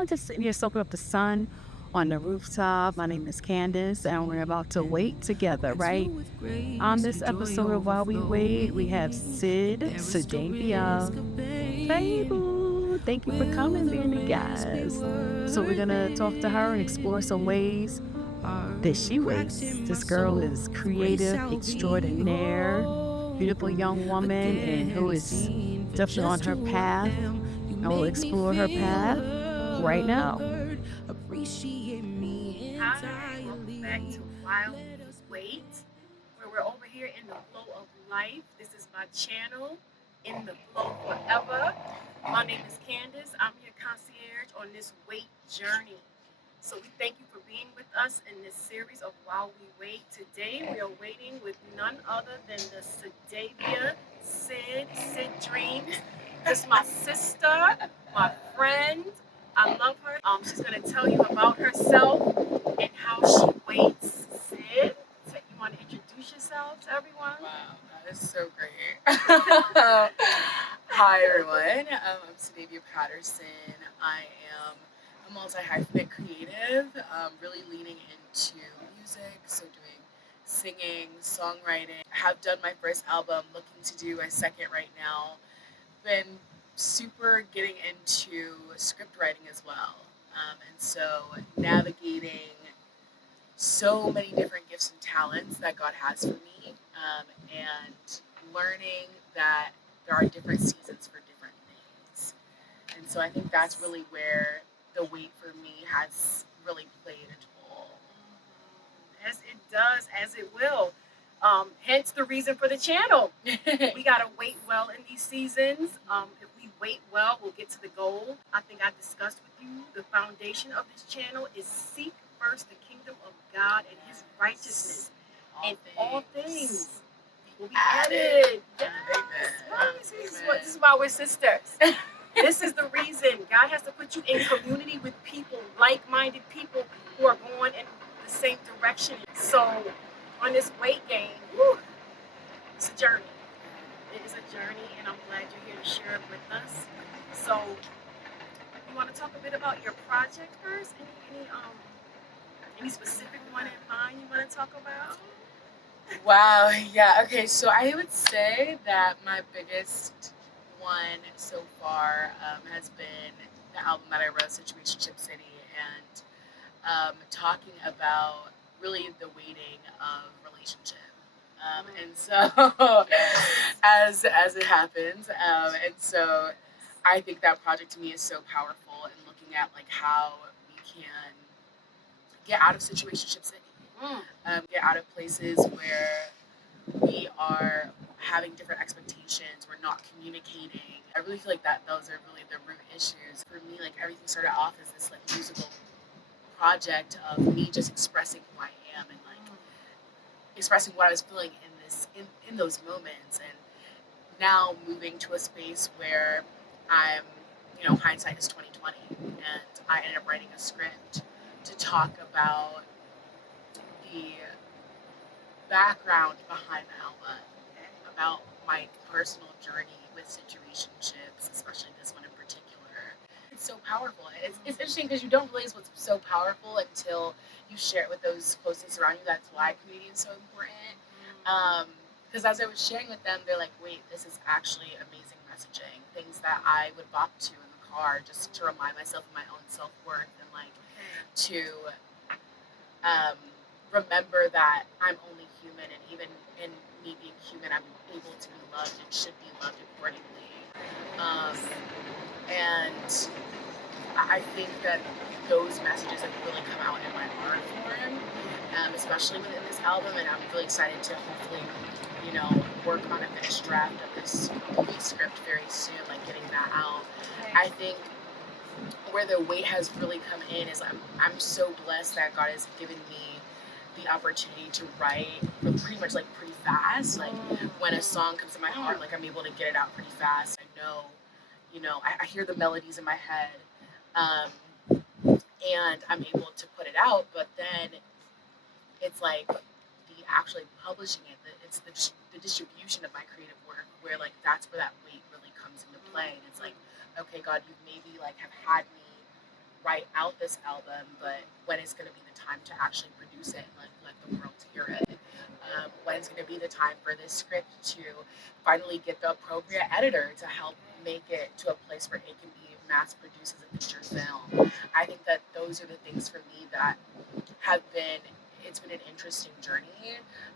I'm just sitting here soaking up the sun on the rooftop. My name is Candace, and we're about to wait together, right? On this episode of While We Wait, we have Cydavia. Hey, boo. Thank you for coming, being a guest. So we're going to talk to her and explore some ways that she waits. This girl is creative, extraordinaire, beautiful young woman, and who is definitely on her path. And we'll explore her path right now. Hi, welcome back to While We Wait, where we're over here in the flow of life. This is my channel, In the Flow Forever. My name is Candace. I'm your concierge on this wait journey. So we thank you for being with us in this series of While We Wait. Today we are waiting with none other than the Cydavia Sid Dreams. This is my sister, my friend. I love her. She's going to tell you about herself and how she waits. Sid, so you want to introduce yourself to everyone? Wow, that is so great. Hi, everyone. I'm Cydavia Patterson. I am a multi-hyphenate creative, really leaning into music, so doing singing, songwriting. I have done my first album, looking to do a second right now. Been super getting into script writing as well. And so navigating so many different gifts and talents that God has for me, and learning that there are different seasons for different things. And so I think that's really where the wait for me has really played a toll. As it does, as it will. Hence the reason for the channel. We gotta wait well in these seasons. If we wait well, we'll get to the goal. I think I discussed with you the foundation of this channel is seek first the kingdom of God and His righteousness, and all things will be added. Yes. Well, this is why we're sisters. This is the reason God has to put you in community with people, like-minded people who are going in the same direction. So on this weight gain, it's a journey. It is a journey, and I'm glad you're here to share it with us. So you want to talk a bit about your project first? Any specific one in mind you want to talk about? Wow, yeah, okay, so I would say that my biggest one so far has been the album that I wrote, Situationship City, and talking about really the waiting of relationship. And so, as it happens, and so I think that project to me is so powerful in looking at like how we can get out of situationship city, get out of places where we are having different expectations, we're not communicating. I really feel like that those are really the root issues. For me, like everything started off as this like musical project of me just expressing who I am and like expressing what I was feeling in those moments, and now moving to a space where I'm, hindsight is 2020, and I ended up writing a script to talk about the background behind the album, about my personal journey with situationships, especially this one in particular. It's so powerful. It's interesting because you don't realize what's so powerful until you share it with those closest around you. That's why community is so important. Because as I was sharing with them, they're like, wait, this is actually amazing messaging. Things that I would bop to in the car just to remind myself of my own self-worth, and like to remember that I'm only human, and even in me being human, I'm able to be loved and should be loved accordingly. And I think that those messages have really come out in my art form, especially within this album, and I'm really excited to hopefully, work on a finished draft of this movie script very soon, like getting that out. I think where the weight has really come in is I'm so blessed that God has given me the opportunity to write pretty much like pretty fast. Like when a song comes to my heart, like I'm able to get it out pretty fast. I know, I hear the melodies in my head, and I'm able to put it out. But then it's like the actually publishing it, it's the distribution of my creative work, where like that's where that weight really comes into play. And it's like, okay, God, you maybe like have had me write out this album, but when it's going to be the time to actually produce it and like let the world hear it. When it's going to be the time for this script to finally get the appropriate editor to help make it to a place where it can be mass produced as a feature film. I think that those are the things for me that have been, it's been an interesting journey.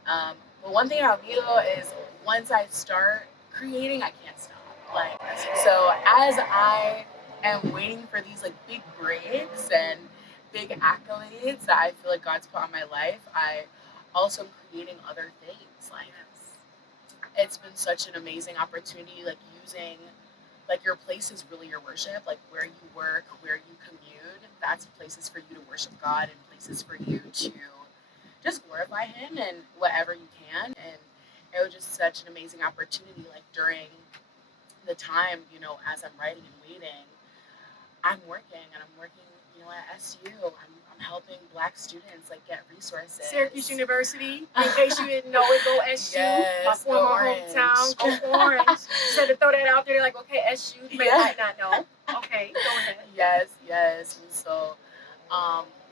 But one thing I'll be though is once I start creating, I can't stop. Like, so as I am waiting for these like big breaks and big accolades that I feel like God's put on my life, I also am creating other things. Like, it's been such an amazing opportunity, like using, like your place is really your worship, like where you work, where you commune, that's places for you to worship God and places for you to just glorify Him and whatever you can. And it was just such an amazing opportunity, like during the time, you know, as I'm writing and waiting, I'm working and I'm working, you know, at SU. I'm helping Black students like get resources. Syracuse University, in case you didn't know it, go SU. Yes, my former hometown, go Orange. Just had to throw that out there. Like, okay, SU, you might not know. Okay, go ahead. Yes. And so,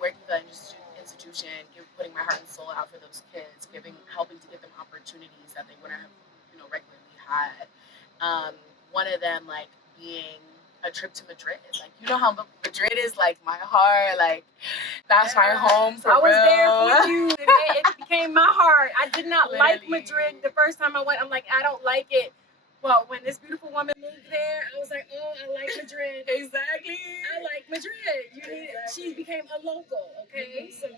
working for the institution, putting my heart and soul out for those kids, helping to give them opportunities that they wouldn't have, you know, regularly had. One of them, like, being a trip to Madrid. Like, you know how Madrid is, like, my heart. Like, that's my home for real. I was there for you. It became my heart. I did not like Madrid the first time I went. I'm like, I don't like it. Well, when this beautiful woman moved there, I was like, oh, I like Madrid. Exactly. I like Madrid. She became a local, okay? So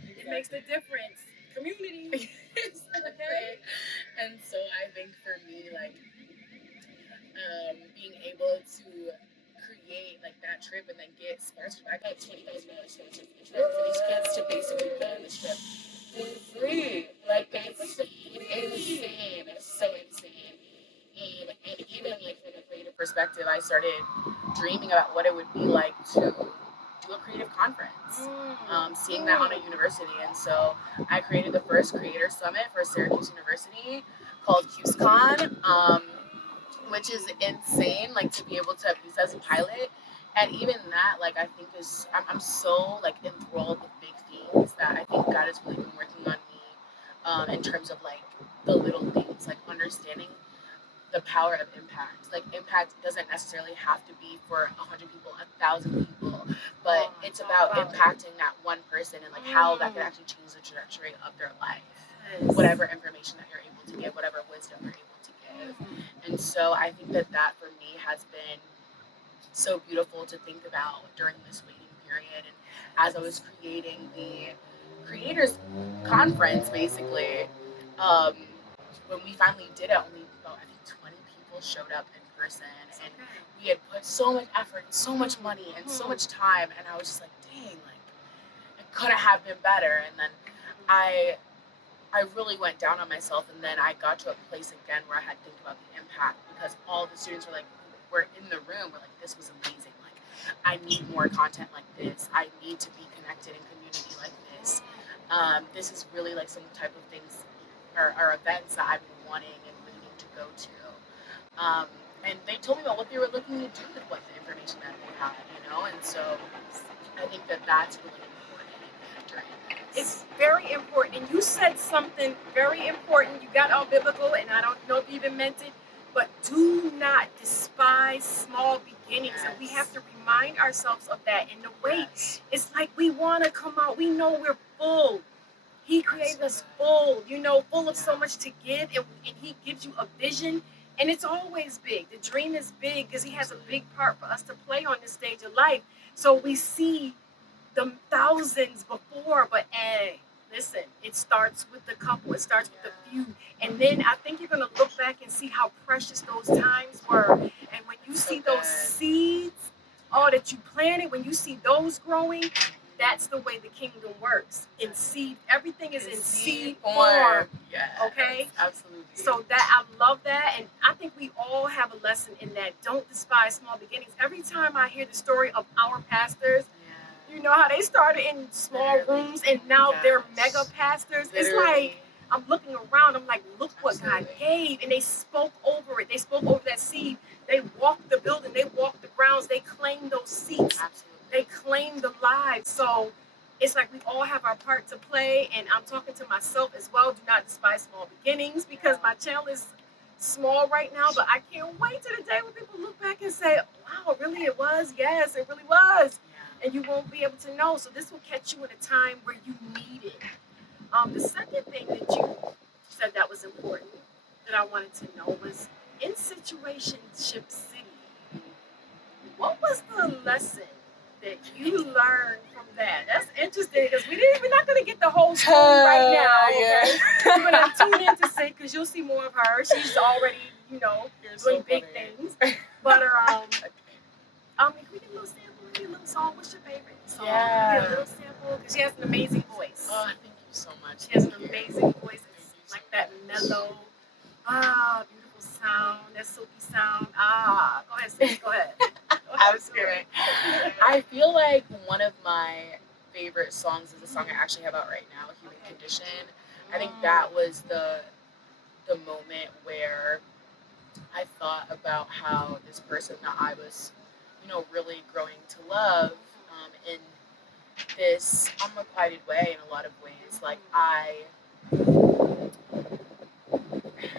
it makes the difference. Community. Okay? And so I think for me, like, being able to create like that trip and then get sponsored. I got $20,000 sponsored for these kids to basically go on this trip for free. Like, that's insane. It's so insane. And even like from a creative perspective, I started dreaming about what it would be like to do a creative conference, seeing that on a university. And so I created the first creator summit for Syracuse University called QSCon, which is insane, like to be able to at least as a pilot. And even that, like, I think I'm so like enthralled with big themes that I think God has really been working on me, in terms of like the little things, like understanding the power of impact. Like, impact doesn't necessarily have to be for 100 people, 1,000 people, but it's about impacting that one person and like how that can actually change the trajectory of their life. Whatever information that you're able to give, whatever wisdom you're able to give. And so I think that for me has been so beautiful to think about during this waiting period. And as I was creating the creators conference, basically, when we finally did it, only about, I think, 20 people showed up in person, and we had put so much effort and so much money and so much time, and I was just like, dang, like, it couldn't have been better. And then I really went down on myself, and then I got to a place again where I had to think about the impact, because all the students were in the room, were like, this was amazing, like, I need more content like this, I need to be connected in community like this. This is really like some type of things or events that I've been wanting and waiting to go to. And they told me about what they were looking to do with what the information that they had, you know, and so I think that that's really important during this. It's very important. And you said something very important. You got all biblical, and I don't know if you even meant it, but do not despise small beginnings. And we have to remind ourselves of that. And the way it's like we want to come out. We know we're full. He created us full, you know, full of so much to give. And He gives you a vision. And it's always big. The dream is big because He has a big part for us to play on this stage of life. So we see the thousands before, but listen, it starts with the couple, it starts with the few, and then I think you're gonna look back and see how precious those times were. And when you see those seeds, all that you planted, when you see those growing, that's the way the kingdom works. In seed, everything is in seed form. Yes, okay, absolutely. So that, I love that, and I think we all have a lesson in that. Don't despise small beginnings. Every time I hear the story of our pastors, you know how they started in small rooms and now they're mega pastors. It's like, I'm looking around, I'm like, look what God gave. And they spoke over it. They spoke over that seed. They walked the building. They walked the grounds. They claimed those seats. They claimed claim the lives. So it's like we all have our part to play, and I'm talking to myself as well. Do not despise small beginnings, because my channel is small right now, but I can't wait to the day when people look back and say, wow, really it was? Yes, it really was. And you won't be able to know. So this will catch you in a time where you need it. The second thing that you said that was important that I wanted to know was, in situationship city, what was the lesson that you learned from that? That's interesting, because we're not going to get the whole story right now. Okay? You're going to tune in to see, because you'll see more of her. She's already, doing big things. But if we get a little sample, a little song. What's your favorite song? Yeah. Get a little sample, because she has an amazing voice. Oh, thank you so much. She has an amazing voice. It's like that mellow, beautiful sound, that silky sound. Go ahead, sis. Go ahead. I was kidding. I feel like one of my favorite songs is a song I actually have out right now, Human Condition. I think that was the moment where I thought about how this person that I was, really growing to love in this unrequited way, in a lot of ways. Like,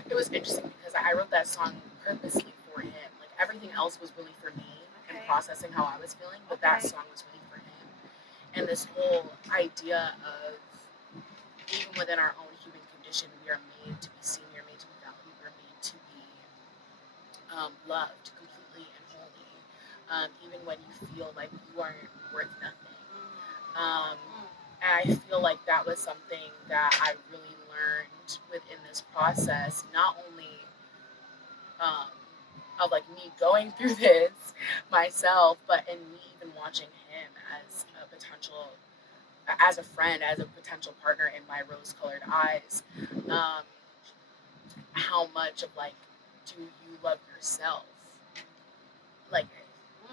it was interesting because I wrote that song purposely for him. Like, everything else was really for me and processing how I was feeling, but that song was really for him. And this whole idea of, even within our own human condition, we are made to be seen, we are made to be valued, we are made to be loved completely and wholly, even when you feel like you aren't worth nothing. And I feel like that was something that I really learned within this process, not only of like me going through this myself, but in me even watching him as a potential, as a friend, as a potential partner in my rose-colored eyes. How much of like, do you love yourself? Like,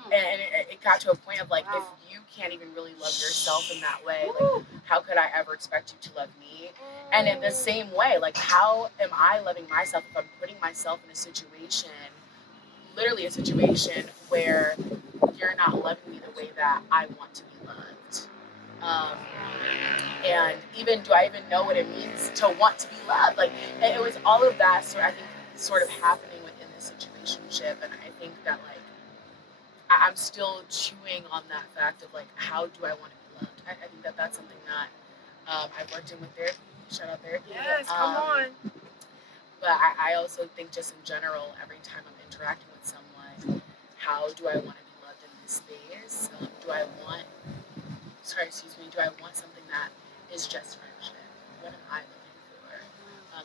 and it got to a point of like, if you can't even really love yourself in that way, like, how could I ever expect you to love me? And in the same way, like, how am I loving myself if I'm putting myself in a situation, literally a situation, where you're not loving me the way that I want to be loved? And even, do I even know what it means to want to be loved? Like, it was all of that sort of happening within this situationship, and I think that, like, I'm still chewing on that fact of, like, how do I want to be loved? I think that that's something that I've worked in with therapy. Shout out therapy. Yes, come on. But I also think, just in general, every time I'm interacting with someone, how do I want to be loved in this space? Do I want something that is just friendship? What am I looking for?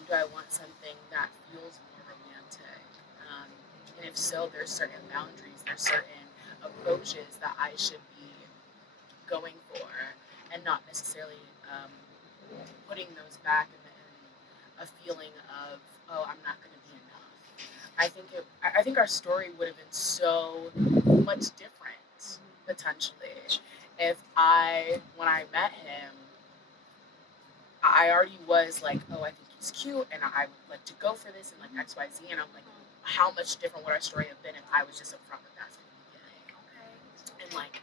Do I want something that feels more romantic? And if so, there's certain boundaries, there's certain approaches that I should be going for, and not necessarily putting those back in a feeling of, oh, I'm not going to be enough. I think our story would have been so much different, potentially, if when I met him, I already was like, oh, I think he's cute, and I would like to go for this, and like X, Y, Z, and I'm like, how much different would our story have been if I was just upfront with that from the beginning? And like,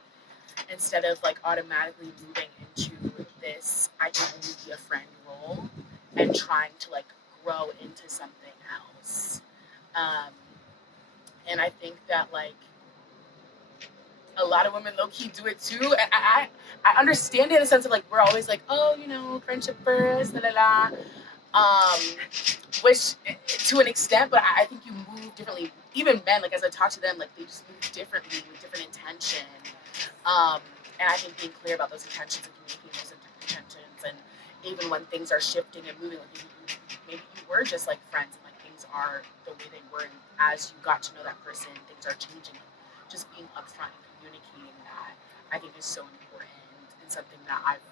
instead of like automatically moving into this, I can only be a friend role, and trying to like grow into something else. And I think that, like, a lot of women low-key do it too. And I understand it in the sense of, like, we're always like, oh, friendship first, la la la. Which, to an extent, but I think you move differently. Even men, like, as I talk to them, like, they just move differently with different intention. And I think being clear about those intentions and communicating those intentions, and even when things are shifting and moving, like, maybe you were just like friends, and like things are the way they were, and as you got to know that person, things are changing. Just being upfront and communicating that, I think, is so important, and something that I've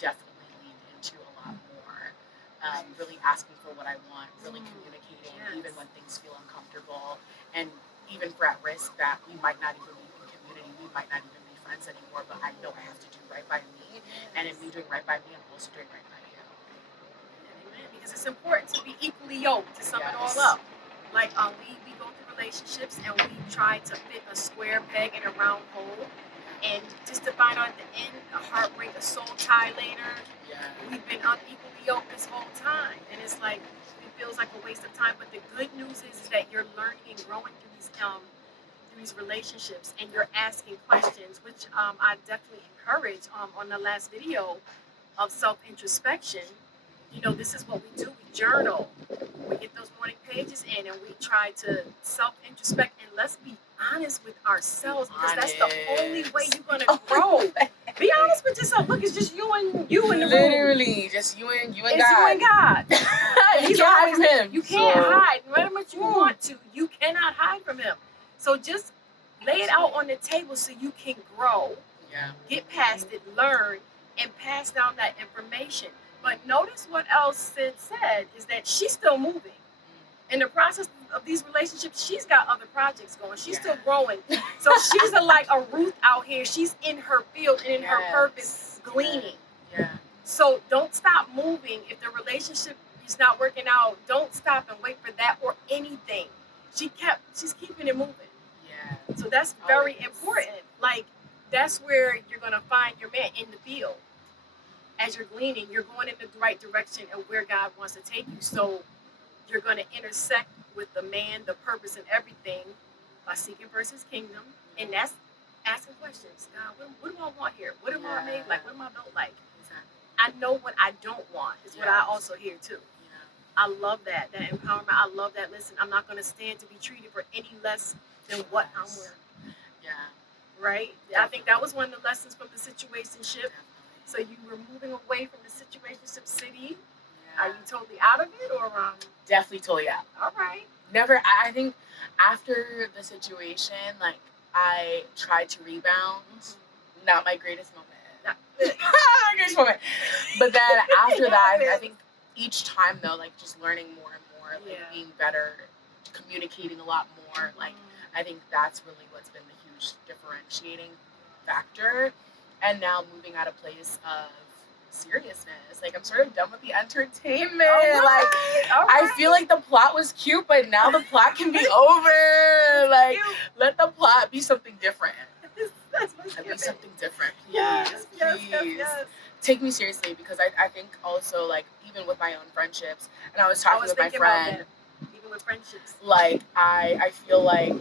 definitely leaned into a lot more. Really asking for what I want, really communicating, even when things feel uncomfortable, and even for at risk that we might not even be in community, we might not even be friends anymore, but I know I have to do right by me, and in me doing right by me, I'm also doing right by you. Because it's important to be equally yoked, to sum it all up. Like, we go through relationships and we try to fit a square peg in a round hole, and just just to find out at the end, a heartbreak, a soul tie later. Yeah. We've been unequally yoked this whole time, and it's like it feels like a waste of time. But the good news is that you're learning and growing through these relationships, and you're asking questions, which I definitely encourage on the last video of self-introspection. This is what we do. We journal. We get those morning pages in, and we try to self-introspect, and let's be honest with ourselves, because that's the only way you're gonna grow. Be honest with yourself. Look, it's just you in the room. Literally, just you and God. It's you and God. You can't hide from him. You can't hide. No matter what you want to, you cannot hide from him. So just lay it out on the table so you can grow, get past it, learn, and pass down that information. But notice what else Sid said is that she's still moving. In the process of these relationships, she's got other projects going. She's still growing. So she's like a Ruth out here. She's in her field and in her purpose, gleaning. Yeah. So don't stop moving. If the relationship is not working out, don't stop and wait for that or anything. She's keeping it moving. Yeah. So that's very important. Like, that's where you're going to find your man, in the field. As you're gleaning, you're going in the right direction of where God wants to take you. So you're going to intersect with the man, the purpose, and everything by seeking first his kingdom. And that's asking questions. God, what do I want here? What am I made like? What am I built like? Exactly. I know what I don't want is what I also hear too. I love that empowerment. I love that. Listen, I'm not going to stand to be treated for any less than what I'm worth. Yeah. Right? Definitely. I think that was one of the lessons from the situationship. So you were moving away from the situationship city. Yeah. Are you totally out of it, or Definitely totally out. All right. Never. I think after the situation, like, I tried to rebound. Mm-hmm. Not my greatest moment. Not my greatest moment. But then after that, I think each time though, like, just learning more and more, like being better, communicating a lot more. Like, I think that's really what's been the huge differentiating factor. And now moving out of place of seriousness. Like, I'm sort of done with the entertainment. Right, I feel like the plot was cute, but now the plot can be over. Like, let the plot be something different. Let be something different. Please, yes. Take me seriously, because I think also, like, even with my own friendships, and I was talking with my friend, even with friendships, like, I feel like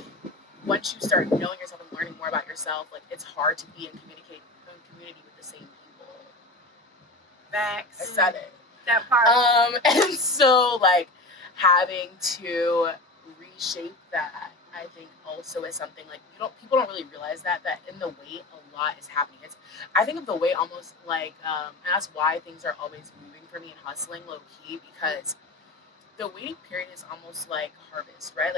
once you start knowing yourself and learning more about yourself, like, it's hard to be in community with the same people. Facts. I said it. That part. And so, like, having to reshape that, I think also is something, like, people don't really realize that in the wait a lot is happening. I think of the wait almost like, and that's why things are always moving for me and hustling low key, because the waiting period is almost like harvest, right?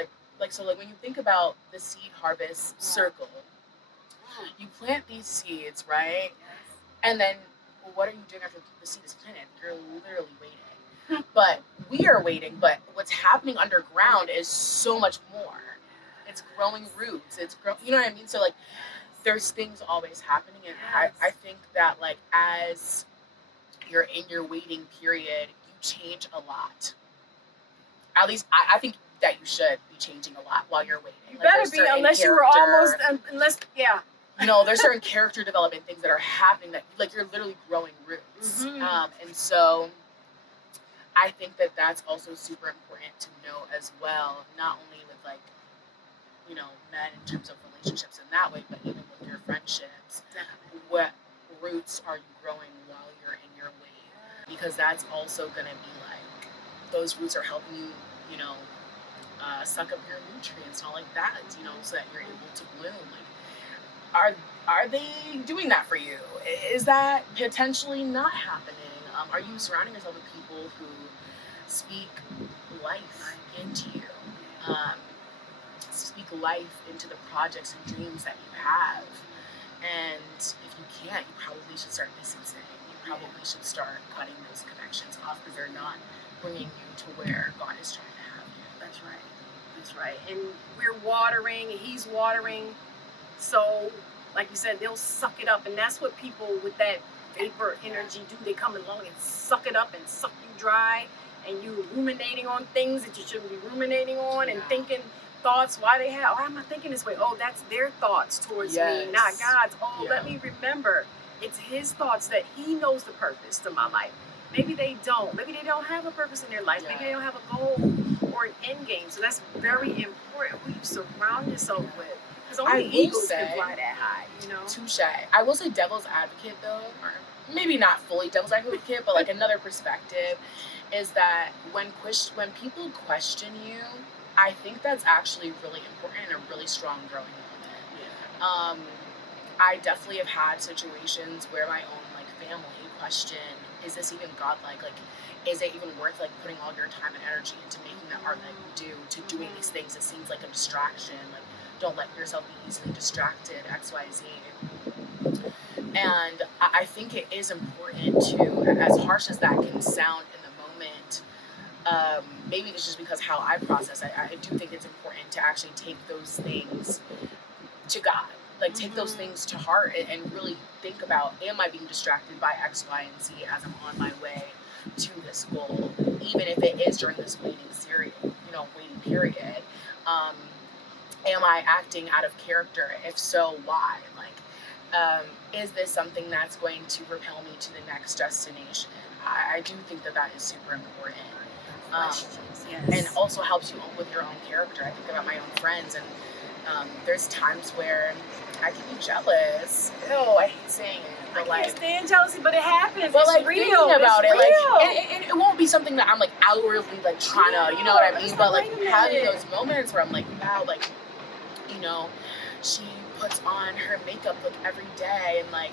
So when you think about the seed harvest circle, you plant these seeds, right? And then, what are you doing after the seed is planted? You're literally waiting. But we are waiting, but what's happening underground is so much more. It's growing roots. You know what I mean? So, like, there's things always happening. And I think that, like, as you're in your waiting period, you change a lot. At least, I think that you should be changing a lot while you're waiting. You better be, unless you were almost, You know, there's certain character development things that are happening that, like, you're literally growing roots. Mm-hmm. And so I think that that's also super important to know as well, not only with, like, you know, men in terms of relationships in that way, but even with your friendships. Definitely. What roots are you growing while you're in your wait? Because that's also going to be, like, those roots are helping you, you know, suck up your nutrients and all like that, you know, so that you're able to bloom. Like, are they doing that for you? Is that potentially not happening? Are you surrounding yourself with people who speak life into you? Speak life into the projects and dreams that you have. And if you can't, you probably should start distancing. You probably should start cutting those connections off, because they're not bringing you to where God is trying to have you. That's right. That's right. And we're watering, he's watering. So, like you said, they'll suck it up. And that's what people with that vapor energy do. They come along and suck it up and suck you dry. And you ruminating on things that you shouldn't be ruminating on, and thinking thoughts, why am I thinking this way? Oh, that's their thoughts towards me, not God's. Oh, let me remember, it's his thoughts that he knows the purpose to my life. Maybe they don't. Maybe they don't have a purpose in their life. Maybe they don't have a goal or an end game. So that's very important who you surround yourself with. Because only eagles can fly that high, you know? Touche. I will say devil's advocate, though, or maybe not fully devil's advocate, but like another perspective is that when people question you, I think that's actually really important and a really strong growing moment. I definitely have had situations where my own like family question, is this even godlike? Like, is it even worth like putting all your time and energy into making the art that you do, to doing these things? It seems like a distraction. Like, don't let yourself be easily distracted, XYZ. And I think it is important to, as harsh as that can sound in the moment, maybe it's just because how I process it, I do think it's important to actually take those things to God. Like, take those things to heart and really think about, am I being distracted by X, Y, and Z as I'm on my way to this goal, even if it is during this waiting period. Am I acting out of character? If so, why? Like, is this something that's going to propel me to the next destination? I do think that is super important. And also helps you with your own character. I think about my own friends, and there's times where I can be jealous. Ew, I hate saying it. But I can't stand jealousy, but it happens. But it's like real. Thinking about it's it, real. like it won't be something that I'm like outwardly like trying to, you know what I mean? But like having those moments where I'm like, wow, like, you know, she puts on her makeup like every day and like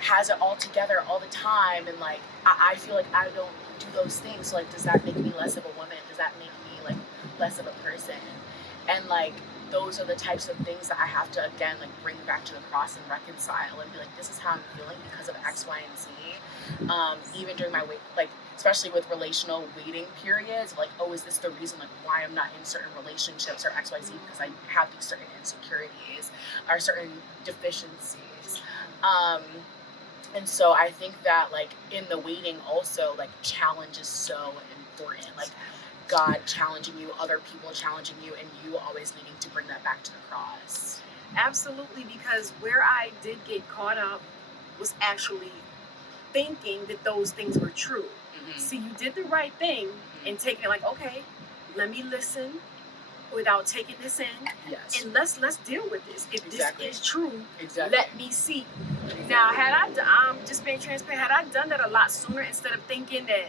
has it all together all the time, and like I feel like I don't do those things. So like, does that make me less of a woman? Does that make me like less of a person? And like, those are the types of things that I have to, again, like bring back to the cross and reconcile and be like, this is how I'm feeling because of X, Y, and Z. Even during my wait, like, especially with relational waiting periods, like, oh, is this the reason like why I'm not in certain relationships or X, Y, Z? Because I have these certain insecurities or certain deficiencies. And so I think that like in the waiting also, like, challenge is so important. Like, God challenging you, other people challenging you, and you always needing to bring that back to the cross. Absolutely, because where I did get caught up was actually thinking that those things were true. See, you did the right thing and taking it like, okay, let me listen without taking this in, and let's deal with this. If this is true, let me see. Now, had I just being transparent, had I done that a lot sooner instead of thinking that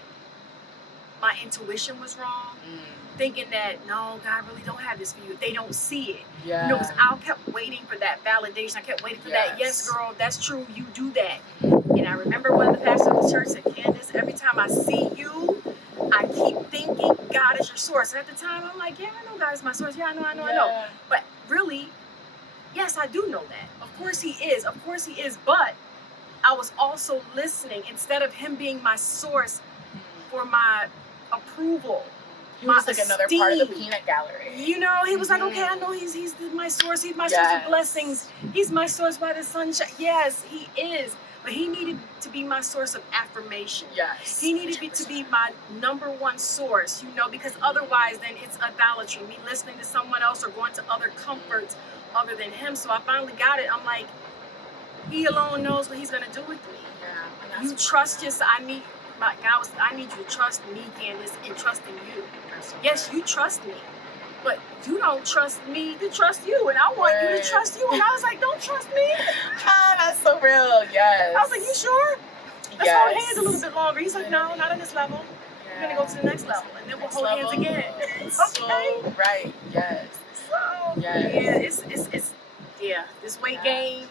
my intuition was wrong, thinking that no, God really don't have this for you, they don't see it. You know, because I kept waiting for that validation. I kept waiting for that, yes, girl, that's true, you do that. And I remember one of the pastors of the church said, Candace, every time I see you, I keep thinking God is your source. And at the time, I'm like, yeah, I know God is my source. Yeah, I know. But really, yes, I do know that. Of course he is. But I was also listening instead of him being my source for my approval. He was like another part of the peanut gallery. You know, he was like, okay, I know he's my source. He's my source of blessings. He's my source by the sunshine. Yes, he is. But he needed to be my source of affirmation. Yes. He needed to be my number one source, you know, because otherwise then it's idolatry. Me listening to someone else or going to other comforts other than him. So I finally got it. I'm like, he alone knows what he's going to do with me. Yeah. You trust yourself. I need you to trust me, Candace, and trust in you. Yes, you trust me, but you don't trust me to trust you, and I want you to trust you. And I was like, don't trust me. That's so real. Yes. I was like, you sure? Let's hold hands a little bit longer. He's like, no, not on this level. We're gonna go to the next level, and then we'll hold hands again. Okay. So right. Yes. So this weight game,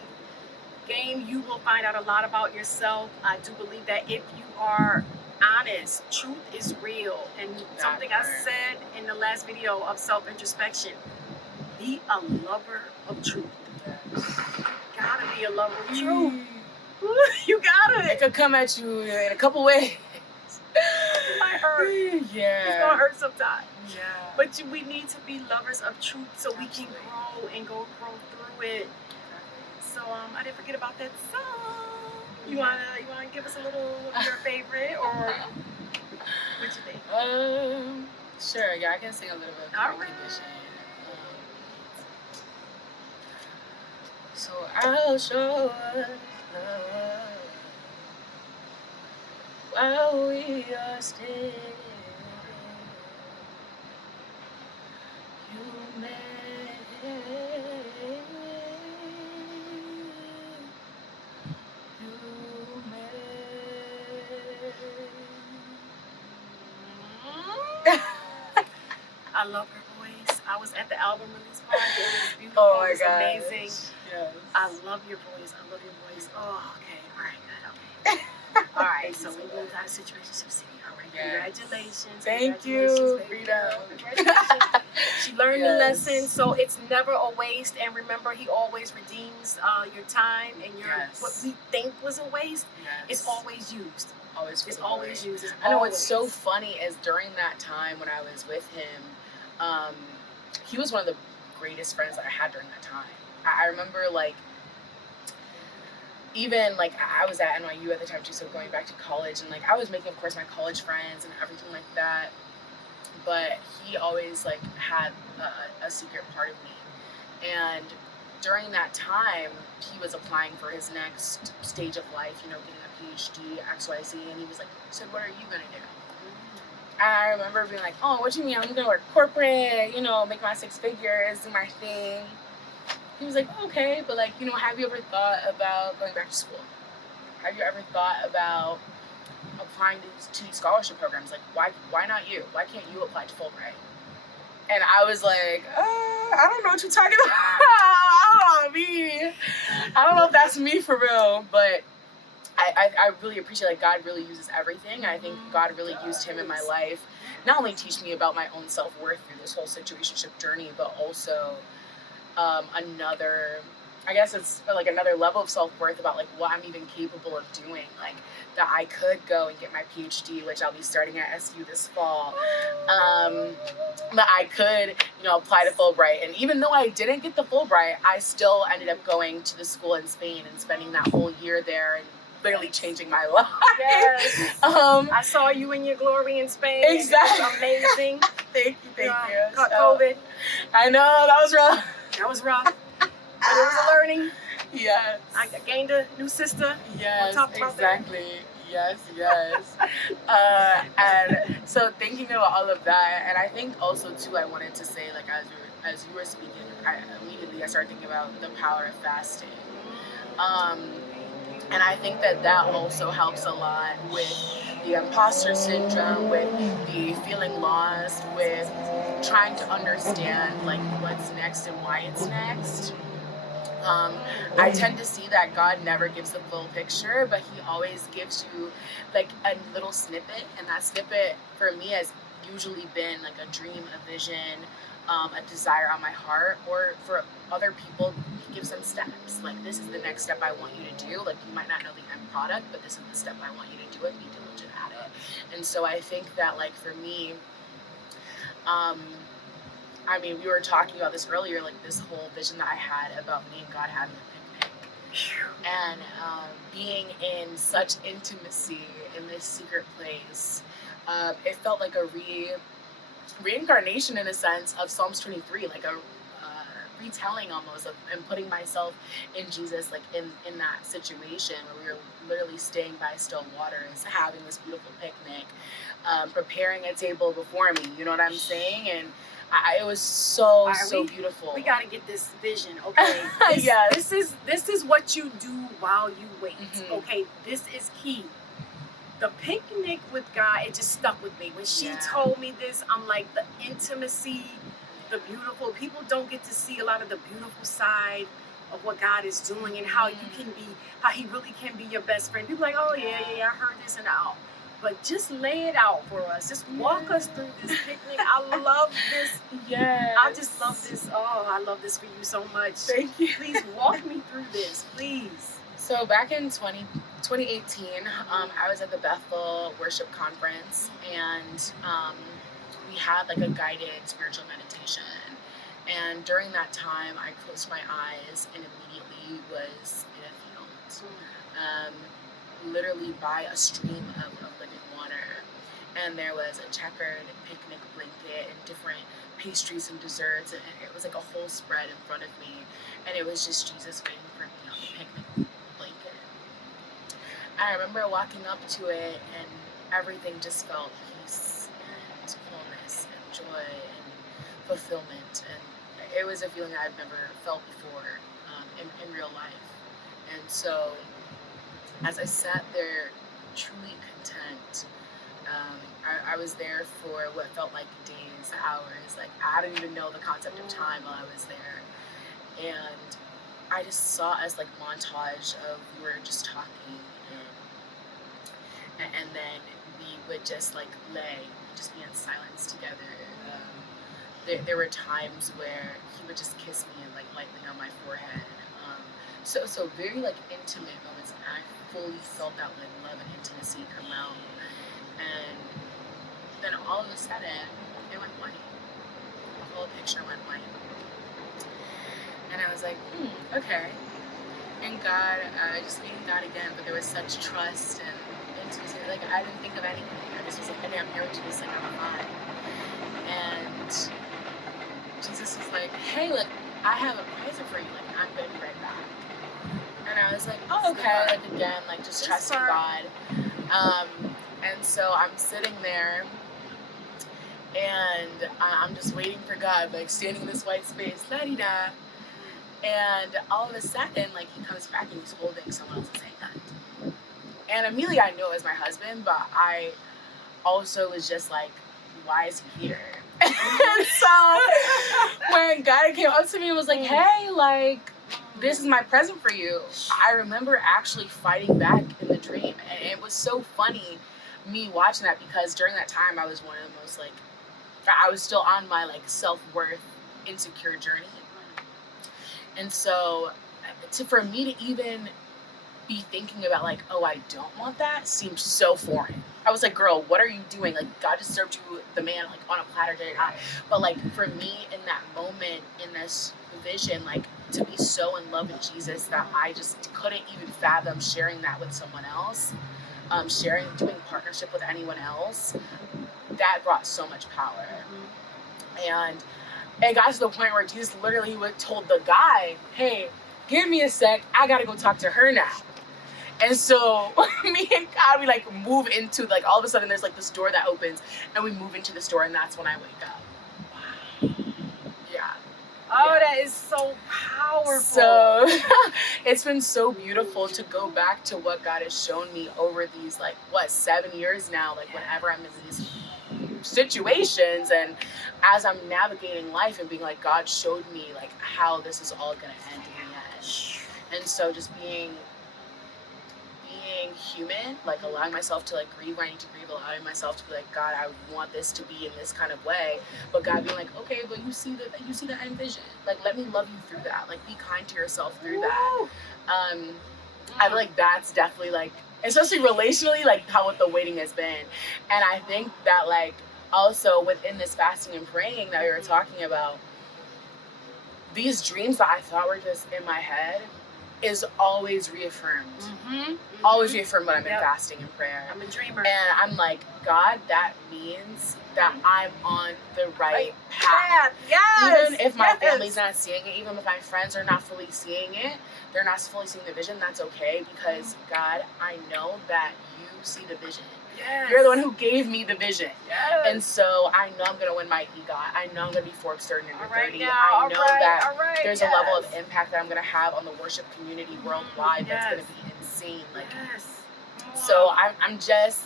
you will find out a lot about yourself. I do believe that if you are honest, truth is real. And something I said in the last video of self-introspection, be a lover of truth. Gotta be a lover of truth. You gotta. It could come at you in a couple ways. It might hurt. Yeah. It's gonna hurt sometimes. Yeah. But we need to be lovers of truth so we can grow and grow through it. So I didn't forget about that song. You wanna give us a little of your favorite, or what you think? Sure. Yeah, I can sing a little bit of All right. Condition. So I'll show us love while we are still. You may. I love her voice. I was at the album release party. It was beautiful. Oh my it was gosh. amazing. Yes. I love your voice. I love your voice. Oh, okay. All right, good. Okay. All right, so we moved out of situationship city. All right, Yes. congratulations. Thank Congratulations, you, baby Frida. girl. Congratulations. She learned the Yes. lesson, so it's never a waste. And remember, he always redeems your time and your Yes. what we think was a waste. Yes. It's always used. Always for It's the always glory. used. It's I know always. what's so funny is during that time when I was with him, he was one of the greatest friends that I had during that time. I remember, like, even, like, I was at NYU at the time too, so going back to college, and, like, I was making, of course, my college friends and everything like that, but he always, like, had a secret part of me. And during that time, he was applying for his next stage of life, you know, getting a PhD, XYZ, and he was like, so what are you gonna do? I remember being like, oh, what do you mean? I'm gonna work corporate, you know, make my 6 figures, do my thing. He was like, okay, but, like, you know, have you ever thought about going back to school? Have you ever thought about applying to these scholarship programs? Like, why not you? Why can't you apply to Fulbright? And I was like, I don't know what you're talking about. I don't know, me. I don't know if that's me for real, but I really appreciate, like, God really uses everything. I think God really used him in my life, not only teach me about my own self-worth through this whole situationship journey, but also another, I guess it's like another level of self-worth about, like, what I'm even capable of doing, like, that I could go and get my PhD, which I'll be starting at SU this fall, that I could, you know, apply to Fulbright. And even though I didn't get the Fulbright, I still ended up going to the school in Spain and spending that whole year there and literally changing my life. Yes. I saw you in your glory in Spain. Exactly. It was amazing. Thank you. Caught COVID. I know, that was rough. That was rough. But it was a learning. Yes. I gained a new sister. Yes, exactly. Yes. And so thinking about all of that, and I think also too, I wanted to say, like, as you were speaking, I started thinking about the power of fasting. And I think that also helps a lot with the imposter syndrome, with the feeling lost, with trying to understand, like, what's next and why it's next. I tend to see that God never gives the full picture, but he always gives you, like, a little snippet, and that snippet for me has usually been like a dream, a vision, a desire on my heart, or for other people, he gives them steps. Like, this is the next step I want you to do. Like, you might not know the end product, but this is the step I want you to do it, be diligent at it. And so I think that, like, for me, I mean, we were talking about this earlier, like, this whole vision that I had about me and God having a picnic. And being in such intimacy in this secret place, it felt like a reincarnation, in a sense, of Psalms 23, like a retelling almost of, and putting myself in Jesus, like, in that situation where we were literally staying by still waters, having this beautiful picnic, preparing a table before me, you know what I'm saying? And it was so beautiful. We gotta get this vision, okay? Yes. This is what you do while you wait. Mm-hmm. Okay, this is key. The picnic with God, it just stuck with me. When she told me this, I'm like, the intimacy, the beautiful. People don't get to see a lot of the beautiful side of what God is doing, and how you can be, how he really can be your best friend. People are like, oh yeah, I heard this and out. But just lay it out for us. Just walk us through this picnic. I love this. Yes. I just love this. Oh, I love this for you so much. Thank you. Please walk me through this, please. So back in 2018, I was at the Bethel Worship Conference, and we had, like, a guided spiritual meditation. And during that time, I closed my eyes and immediately was in a field, literally by a stream of living water. and there was a checkered picnic blanket and different pastries and desserts, and it was like a whole spread in front of me, and it was just Jesus waiting for me on the picnic blanket. I remember walking up to it, and everything just felt peace and wholeness and joy and fulfillment, and it was a feeling I've never felt before in real life. And so as I sat there truly content, I was there for what felt like days, hours. Like, I didn't even know the concept of time while I was there. And I just saw as like montage of we were just talking, and then we would just like just be in silence together. There were times where he would just kiss me and like lightly on my forehead. So very like intimate moments. I fully felt that like love and intimacy come out, and then all of a sudden it went white. The whole picture went white, and I was like, okay. And God, just meeting God again, but there was such trust and intimacy. Like, I didn't think of anything. I just was like, okay, I'm here with Jesus, like, I'm fine. And Jesus was like, hey, look, I have a present for you. Like, I'm gonna be right back. And I was like, oh, okay. Like, again, like, just trusting God. And so I'm sitting there, and I'm just waiting for God, like, standing in this white space, la-di-da. And all of a sudden, like, he comes back and he's holding someone else's hand. And immediately I knew it was my husband, but I also was just like, why is he here? And so when God came up to me and was like, hey, like, this is my present for you, I remember actually fighting back in the dream. And it was so funny me watching that, because during that time I was one of the most, like, I was still on my, like, self-worth insecure journey. And so for me to even be thinking about, like, oh, I don't want that, seemed so foreign. I was like, girl, what are you doing? Like, God just served you the man, like, on a platter today. But, like, for me in that moment, in this vision, like, to be so in love with Jesus that I just couldn't even fathom sharing that with someone else, doing partnership with anyone else, that brought so much power. And it got to the point where Jesus literally told the guy, hey, give me a sec, I gotta go talk to her now. And so me and God, we like move into, like, all of a sudden there's like this door that opens, and we move into this door, and that's when I wake up. Wow. Yeah. Oh, that is so powerful. So it's been so beautiful to go back to what God has shown me over these, like, 7 years now, like, whenever I'm in these situations, and as I'm navigating life and being like, God showed me, like, how this is all gonna end in the end. And so just being human, like, allowing myself to, like, grieve where I need to grieve, allowing myself to be like, God, I want this to be in this kind of way, but God being like, okay, but you see the end vision, like, let me love you through that, like, be kind to yourself through that. I feel like that's definitely, like, especially relationally, like, what the waiting has been. And I think that, like, also within this fasting and praying that we were talking about, these dreams that I thought were just in my head is always reaffirmed. Always reaffirmed when I'm in fasting and prayer. I'm a dreamer. And I'm like, God, that means that I'm on the right path. Yes. Even if my family's not seeing it, even if my friends are not fully seeing it, they're not fully seeing the vision, that's okay, because God, I know that you see the vision. Yes. You're the one who gave me the vision. Yes. And so I know I'm going to win my EGOT. I know I'm going to be Forbes 30 under 30. Now, I know that there's yes. a level of impact that I'm going to have on the worship community worldwide that's going to be insane. Like, so I'm just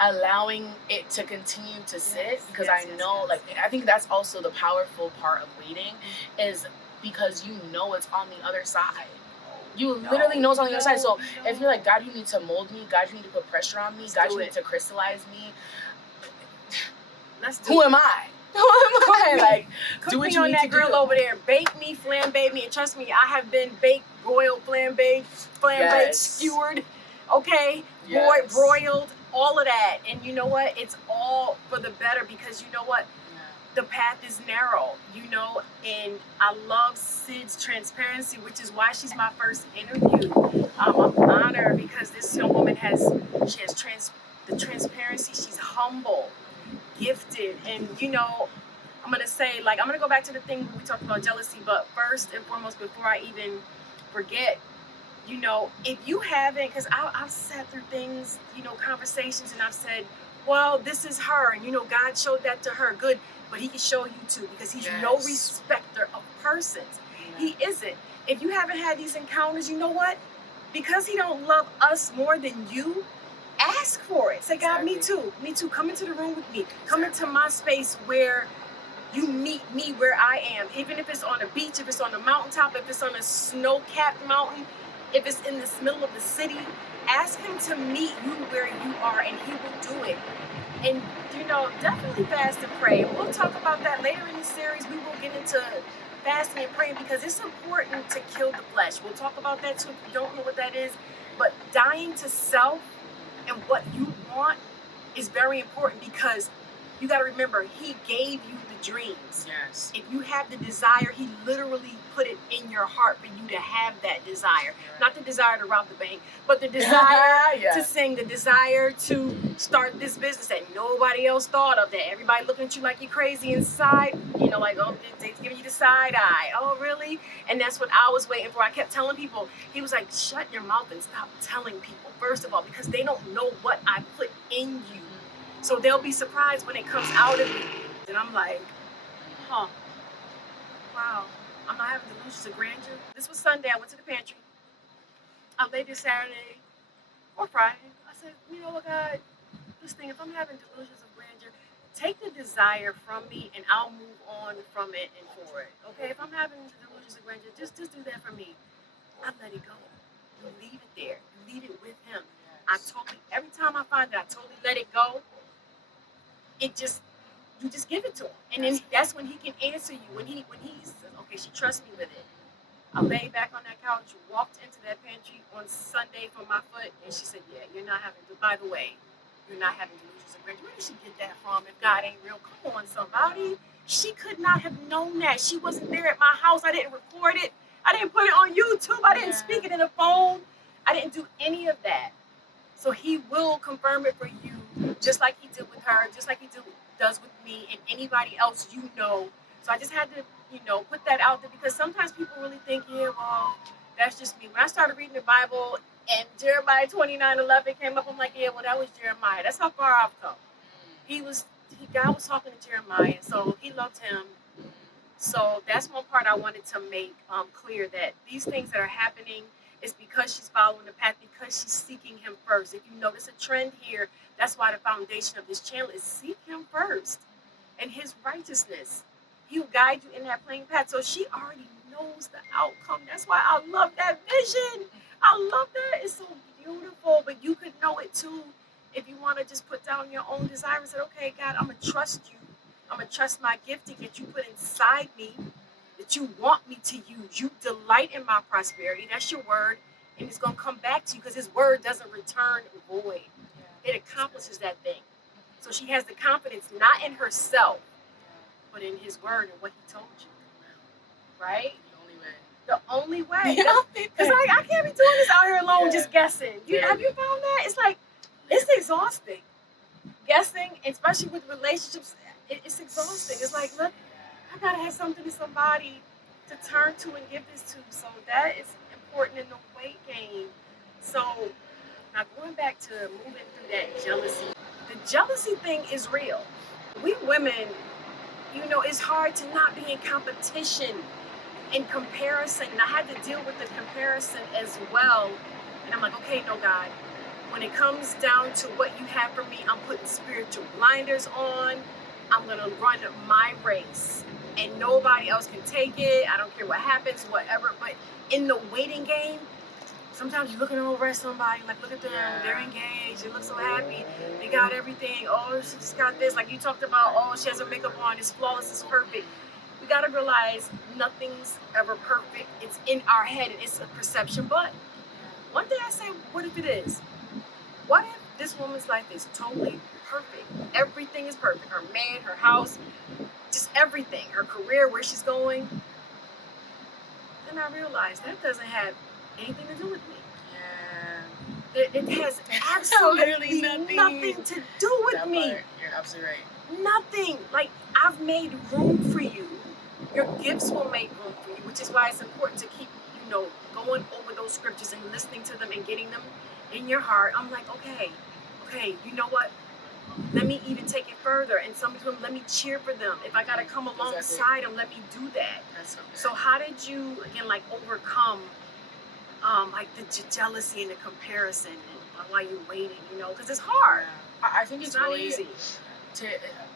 allowing it to continue to sit, because I know, like, I think that's also the powerful part of waiting, is because you know what's on the other side. You literally know what's on the other side. So if you're like, God, you need to mold me, God, you need to put pressure on me, God, you need to crystallize me, who am I? Who am I? Like, cook do what me you on need that to grill do. over there. Bake me, flambe me, and trust me, I have been baked, broiled, flambéed, skewered, okay, broiled, all of that. And you know what? It's all for the better, because you know what? The path is narrow, you know, and I love Cyd's transparency, which is why she's my first interview. I'm honored because this young woman has the transparency. She's humble, gifted, and I'm gonna say, like, I'm gonna go back to the thing when we talked about jealousy, but first and foremost, before I even forget, if you haven't, because I've sat through things, conversations, and I've said, well, this is her, and God showed that to her, good, but He can show you too, because He's no respecter of persons. He isn't. If you haven't had these encounters, you know what? Because He don't love us more than you, ask for it. Say, God, me too. Come into the room with me. Come into my space where you meet me where I am. Even if it's on a beach, if it's on a mountaintop, if it's on a snow-capped mountain, if it's in the middle of the city, ask Him to meet you where you are, and He will do it. And, definitely fast and pray. We'll talk about that later in the series. We will get into fasting and praying because it's important to kill the flesh. We'll talk about that too if you don't know what that is. But dying to self and what you want is very important, because you got to remember, He gave you the dreams. Yes. If you have the desire, He literally put it in your heart for you to have that desire. Right. Not the desire to rob the bank, but the desire to sing, the desire to start this business that nobody else thought of, that everybody looking at you like you're crazy inside, like, oh, they're giving you the side eye. Oh, really? And that's what I was waiting for. I kept telling people, He was like, shut your mouth and stop telling people, first of all, because they don't know what I put in you. So they'll be surprised when it comes out of me. And I'm like, wow, I'm not having delusions of grandeur. This was Sunday. I went to the pantry. I laid this Saturday or Friday. I said, you know what, God, this thing, if I'm having delusions of grandeur, take the desire from me and I'll move on from it and for it. Okay, if I'm having delusions of grandeur, just do that for me. I let it go. You leave it there. You leave it with Him. Every time I find that I totally let it go, you just give it to Him, and then that's when He can answer you. When he says, okay, she trusts me with it. I lay back on that couch, walked into that pantry on Sunday for my foot, and she said, yeah, you're not having, by the way, you're not having delusions of grandeur. Where did she get that from? If God ain't real, come on, somebody. She could not have known that. She wasn't there at my house. I didn't record it. I didn't put it on YouTube. I didn't speak it in a phone. I didn't do any of that. So He will confirm it for you, just like He did with her, just like He does with me and anybody else So I just had to, put that out there, because sometimes people really think, yeah, well, that's just me. When I started reading the Bible and Jeremiah 29:11 came up, I'm like, yeah, well, that was Jeremiah. That's how far I've come. God was talking to Jeremiah, so He loved him. So that's one part I wanted to make clear, that these things that are happening is because she's following the path, because she's seeking Him first. If you notice a trend here, that's why the foundation of this channel is seek Him first and His righteousness. He will guide you in that plain path. So she already knows the outcome. That's why I love that vision. I love that. It's so beautiful. But you could know it too if you want to just put down your own desire and say, okay, God, I'm going to trust you. I'm going to trust my gifting that you put inside me, that you want me to use. You delight in my prosperity. That's your word. And it's going to come back to you, because His word doesn't return void. It accomplishes that thing. So she has the confidence not in herself, but in His word and what He told you. Right? The only way. Because I can't be doing this out here alone just guessing. Have you found that? It's like, it's exhausting. Guessing, especially with relationships, it's exhausting. It's like, look, I got to have something to somebody to turn to and give this to. So that is important in the weight gain. So now going back to moving through that jealousy. The jealousy thing is real. We women, it's hard to not be in competition, in comparison. And I had to deal with the comparison as well. And I'm like, okay, no, God. When it comes down to what you have for me, I'm putting spiritual blinders on. I'm going to run my race. And nobody else can take it. I don't care what happens, whatever. But in the waiting game, sometimes you're looking over at somebody, like, look at them, they're engaged, they look so happy, they got everything, oh, she just got this, like you talked about, oh, she has her makeup on, it's flawless, it's perfect. We got to realize nothing's ever perfect. It's in our head, and it's a perception. But one thing I say, what if it is? What if this woman's life is totally perfect? Everything is perfect. Her man, her house, just everything, her career, where she's going. Then I realized that doesn't have anything to do with me. It has absolutely Literally nothing to do with that me. part, you're absolutely right. Nothing. Like, I've made room for you. Your gifts will make room for you, which is why it's important to keep, going over those scriptures and listening to them and getting them in your heart. I'm like, okay, you know what? Let me even take it further. And some of them, let me cheer for them. If I got to come alongside them, let me do that. That's so good. So how did you, again, like, overcome like the jealousy and the comparison and while you're waiting, because it's hard. I think It's it's not really easy.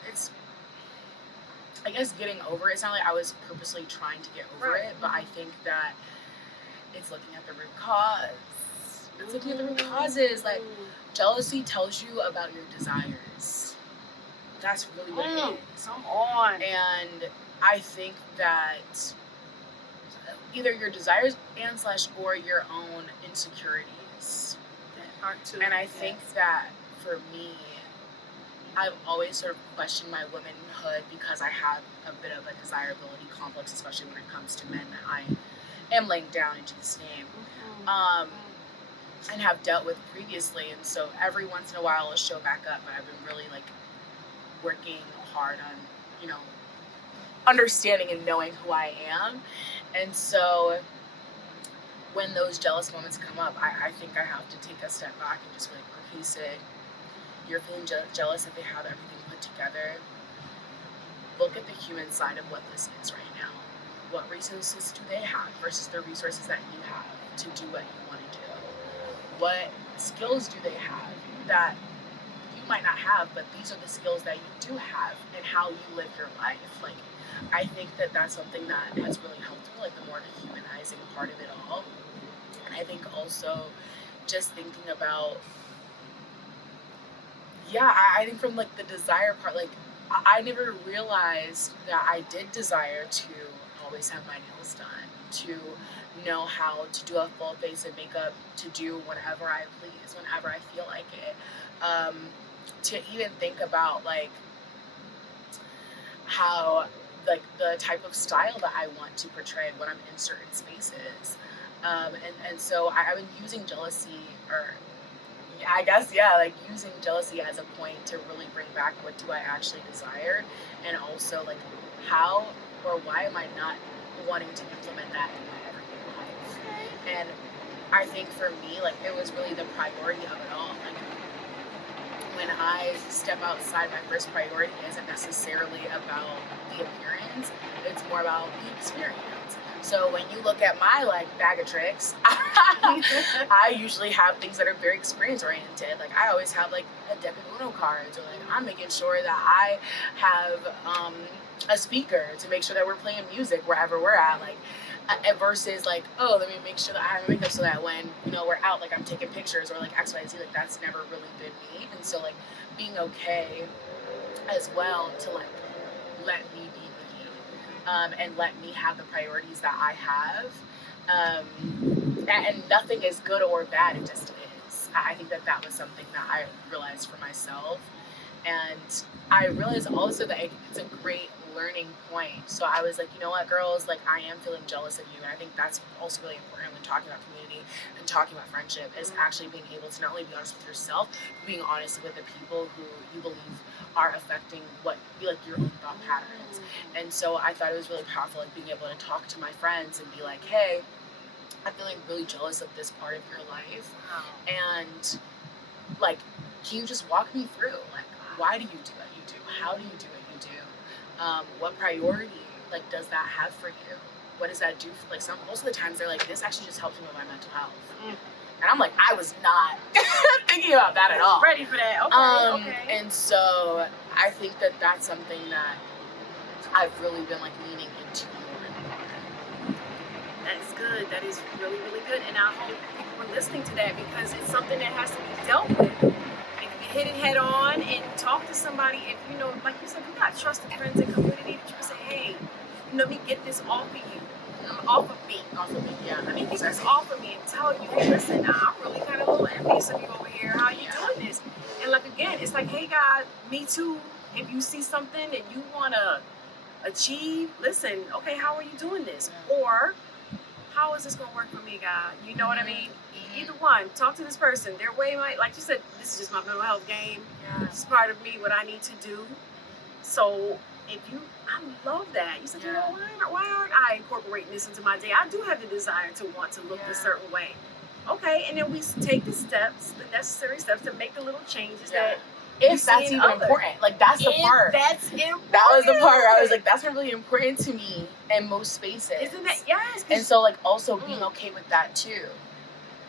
it's I guess getting over it. It's not like I was purposely trying to get over it, but I think that it's looking at the root cause. It's looking at the root causes. Like, jealousy tells you about your desires. That's really what it is. Come on. And I think that either your desires or your own insecurities. That part too. And I think that for me, I've always sort of questioned my womanhood because I have a bit of a desirability complex, especially when it comes to men that I am laying down in Jesus' name, and have dealt with previously. And so every once in a while it'll show back up, but I've been really like working hard on, understanding and knowing who I am. And so when those jealous moments come up, I think I have to take a step back and just be like, okay, Sid, you're feeling jealous that they have everything put together. Look at the human side of what this is right now. What resources do they have versus the resources that you have to do what you want to do? What skills do they have that you might not have, but these are the skills that you do have and how you live your life? Like, I think that that's something that has really helped me, like the more humanizing part of it all. And I think also just thinking about, I think from like the desire part, like I never realized that I did desire to always have my nails done, to know how to do a full face of makeup, to do whatever I please, whenever I feel like it. To even think about like how like the type of style that I want to portray when I'm in certain spaces. And so I've been using jealousy, or I guess, like using jealousy as a point to really bring back what do I actually desire, and also like how or why am I not wanting to implement that in my everyday life. And I think for me, like it was really the priority of it all. Like when I step outside, my first priority isn't necessarily about the appearance, it's more about the experience. So when you look at my like bag of tricks, I usually have things that are very experience oriented. Like I always have like a deck of Uno cards, or like I'm making sure that I have a speaker to make sure that we're playing music wherever we're at. Like versus like, oh, let me make sure that I have makeup so that when we're out, like I'm taking pictures or like X, Y, Z. Like that's never really been me. And so like being okay as well to like let me be me, and let me have the priorities that I have. And nothing is good or bad, it just is. I think that was something that I realized for myself. And I realized also that it's a great learning point. So I was like, you know what, girls, like I am feeling jealous of you. And I think that's also really important when talking about community and talking about friendship, is actually being able to not only be honest with yourself, but being honest with the people who you believe are affecting what be like your own thought patterns. And so I thought it was really powerful, like being able to talk to my friends and be like, hey, I'm feeling really jealous of this part of your life. And like, can you just walk me through? Like, why do you do what you do? How do you do what you do? What priority like does that have for you? What does that do for like most of the times they're like, this actually just helps me with my mental health. And I'm like, I was not thinking about that at all. Ready for that. Okay. And so I think that that's something that I've really been like leaning into more and more. That is good. That is really, really good. And I hope people are listening to that, because it's something that has to be dealt with. If you hit it head on and talk to somebody, if like you said, you got trusted friends and community that you can say, hey, let me get this off of you. Off of me. Yeah. Let me get this off of me and tell you, hey, listen, I'm really kind of a little envious of you over here. How you doing this? And like again, it's like, hey God, me too. If you see something and you wanna achieve, listen, okay, how are you doing this? Or how is this gonna work for me, God? You know what I mean? Either one, talk to this person. Their way might, like you said, this is just my mental health game. Yeah. It's part of me, what I need to do. So if you, I love that. You said, you know, why aren't I incorporating this into my day? I do have the desire to want to look a certain way. Okay, and then we take the steps, the necessary steps to make the little changes that. If that's even important. Like, that's the part. That's important. That was the part where I was like, that's not really important to me in most spaces. Isn't that? Yes. And so, like, also being okay with that, too.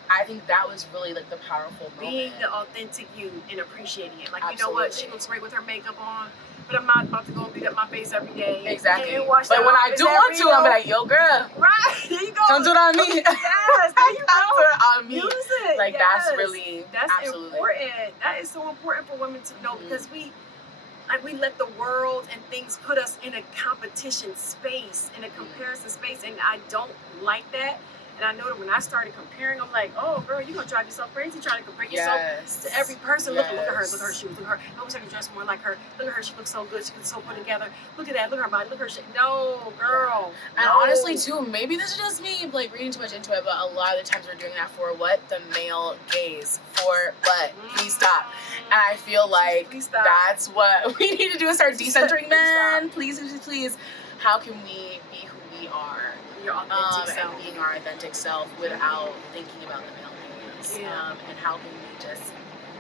I think that was really, like, the powerful moment. Being the authentic you and appreciating it. Like, Absolutely. You know what? She looks great with her makeup on, but I'm not about to go and beat up my face every day. Exactly. And wash but when I do want to, I'm like, yo, girl. Right. There you go. Come do it on me. Yes. There you go. Come do it on me. Use it. Like, that's really, that's absolutely important. That is so important for women to know because we let the world and things put us in a competition space, in a comparison space, and I don't like that. And I know that when I started comparing, I'm like, oh, girl, you're going to drive yourself crazy trying to compare yourself to every person. Look at her. Look at her shoes. Look at her. I wish I could dress more like her. Look at her. She looks so good. She looks so put together. Look at that. Look at her body. Look at her shit. No, girl. And honestly, too, maybe this is just me, like, reading too much into it, but a lot of the times we're doing that for what? The male gaze. For what? Please stop. And I feel like that's what we need to do is start decentering men. Please, please, please. How can we be who we are? Your authentic self. And being our authentic self without thinking about the male gaze. And how can we just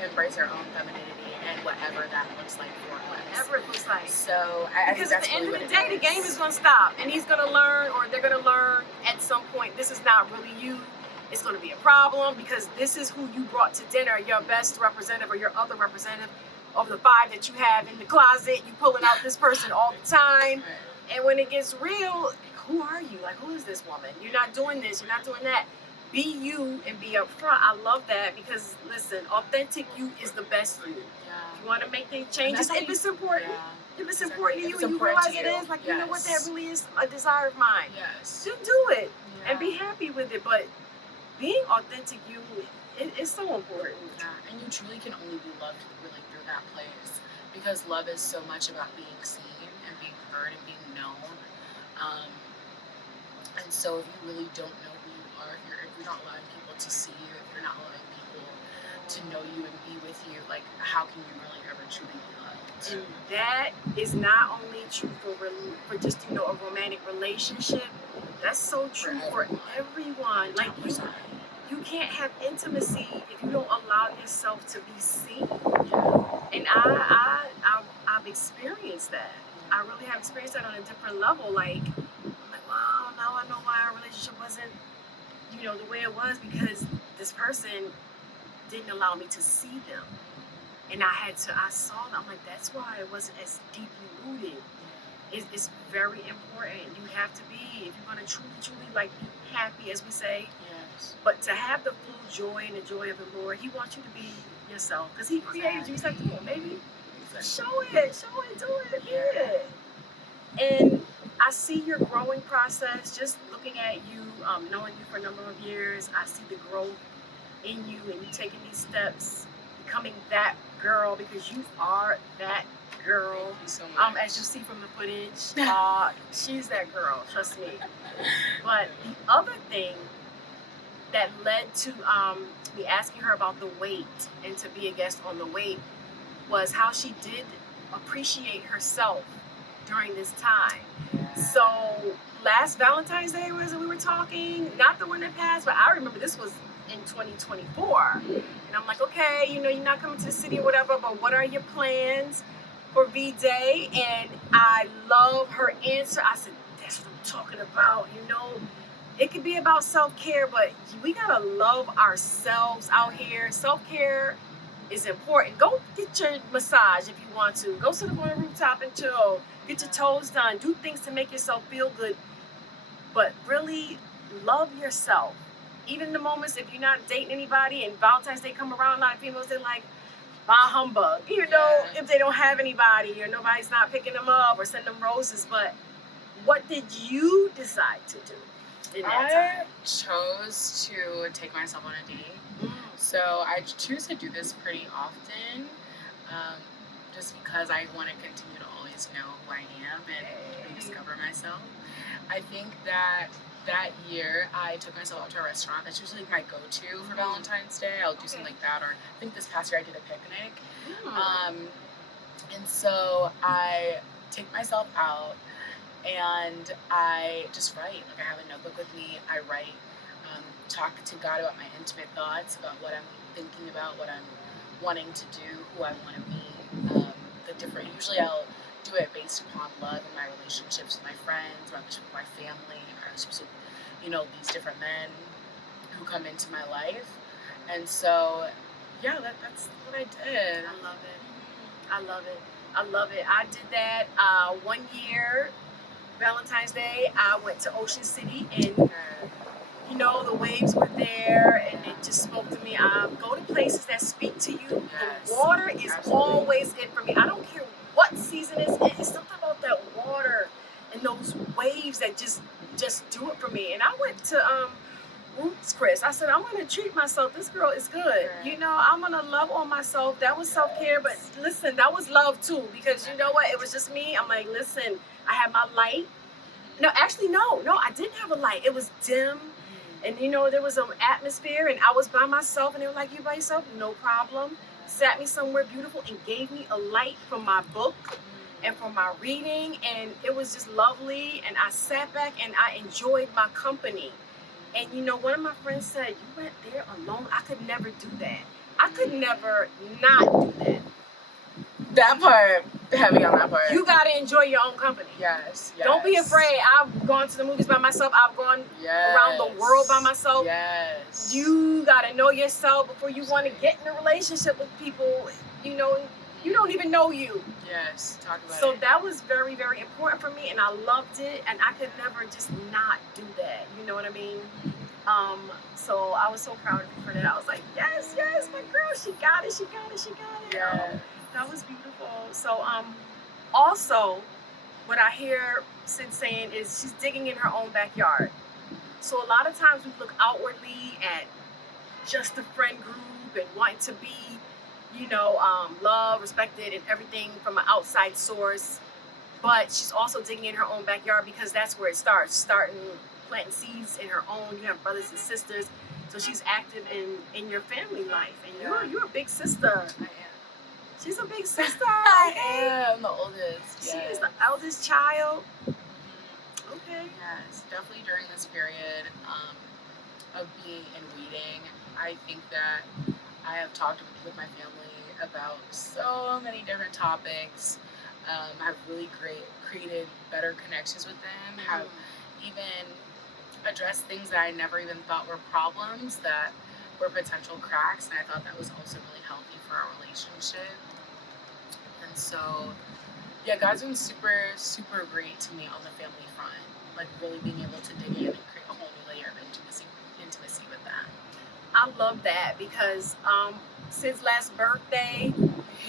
embrace our own femininity and whatever that looks like for us. Whatever it looks like. So I because think that's at the end really of the day, the game is going to stop, and he's going to learn, or they're going to learn at some point. This is not really you. It's going to be a problem because this is who you brought to dinner, your best representative or your other representative of the 5 that you have in the closet. You pulling out this person all the time, and when it gets real. Who are you? Like, who is this woman? You're not doing this. You're not doing that. Be you and be upfront. I love that because, listen, authentic you is the best you. If you want to make these changes, if it's important, if it's important to you and you realize it is, like, you know what, that really is a desire of mine. Then do it and be happy with it. But being authentic you is so important. And you truly can only be loved really through that place because love is so much about being seen and being heard and being known. And so if you really don't know who you are, if you're not allowing people to see you, if you're not allowing people to know you and be with you, like, how can you really ever truly be loved? And that is not only true for just, you know, a romantic relationship. That's so true for everyone. Like, you can't have intimacy if you don't allow yourself to be seen. And I've experienced that. I really have experienced that on a different level. Like, wow, now I know why our relationship wasn't, you know, the way it was because this person didn't allow me to see them. And I saw them. I'm like, that's why it wasn't as deeply rooted. It's very important. You have to be, if you're going to truly, like, be happy, as we say. But to have the full joy and the joy of the Lord, He wants you to be yourself because He created you. He's like, come on, baby. Show it, do it, yeah. And I see your growing process, just looking at you, knowing you for a number of years. I see the growth in you and you taking these steps, becoming that girl because you are that girl. Thank you so much. As you see from the footage, she's that girl, trust me. But the other thing that led to me asking her about the weight and to be a guest on the weight was how she did appreciate herself during this time. So last Valentine's Day we were talking, not the one that passed, but I remember this was in 2024. And I'm like, okay, you know, you're not coming to the city or whatever, but what are your plans for V-Day? And I love her answer. I said, that's what I'm talking about, you know. It could be about self-care, but we gotta love ourselves out here. Self-care is important. Go get your massage if you want to. Go sit up on a rooftop and chill. Get your toes done. Do things to make yourself feel good. But really love yourself. Even in the moments if you're not dating anybody and Valentine's Day come around, a lot of females, they're like, bah humbug. You know, if they don't have anybody or nobody's not picking them up or sending them roses. But what did you decide to do in that time? I chose to take myself on a date. So I choose to do this pretty often, just because I want to continue to always know who I am and discover myself. I think that that year, I took myself out to a restaurant. That's usually like my go-to for Valentine's Day. I'll do something like that, or I think this past year I did a picnic. And so I take myself out and I just write. Like, I have a notebook with me. I write, talk to God about my intimate thoughts, about what I'm thinking about, what I'm wanting to do, who I want to be. Usually I'll do it based upon love in my relationships with my friends, my relationships with my family, my relationships with, these different men who come into my life. And so, yeah, that's what I did. I love it. I love it. I love it. I did that 1 year, Valentine's Day. I went to Ocean City, and the waves were there, and it just spoke to me. Go to places that speak to you. Yes. The water is always it for me. I don't care what season it's something about that water and those waves that just do it for me. And I went to Roots Chris. I said, I'm gonna treat myself. This girl is good. I'm gonna love on myself. That was self-care, but listen, that was love too, because you know what? It was just me. I'm like, listen, I had my light. No, actually, no, I didn't have a light. It was dim. And there was an atmosphere, and I was by myself, and they were like, you by yourself? No problem. Sat me somewhere beautiful and gave me a light from my book and from my reading, and it was just lovely. And I sat back and I enjoyed my company. And one of my friends said, you went there alone? I could never do that. I could never not do that. That part, heavy on that part. You gotta enjoy your own company. Yes. Don't be afraid. I've gone to the movies by myself. I've gone around the world by myself. Yes. You gotta know yourself before you want to get in a relationship with people. You don't even know you. Yes. Talk about it. So that was very, very important for me, and I loved it, and I could never just not do that. You know what I mean? So I was so proud of you for that. I was like, yes, my girl, she got it. Yeah. That was beautiful. So also, what I hear Sid saying is she's digging in her own backyard. So a lot of times we look outwardly at just the friend group and wanting to be, loved, respected, and everything from an outside source. But she's also digging in her own backyard, because that's where it starts. Planting seeds in her own. You have brothers and sisters, so she's active in your family life, and you're a big sister. I am. She's a big sister. I am the oldest. She is the eldest child. Okay. Yes, definitely during this period of being in waiting, I think that I have talked with my family about so many different topics. I've really created better connections with them. Have even addressed things that I never even thought were problems that were potential cracks, and I thought that was also really healthy for our relationship. And so, yeah, God's been super, super great to me on the family front. Like, really being able to dig in and create a whole new layer of intimacy with them. I love that, because Sid's last birthday,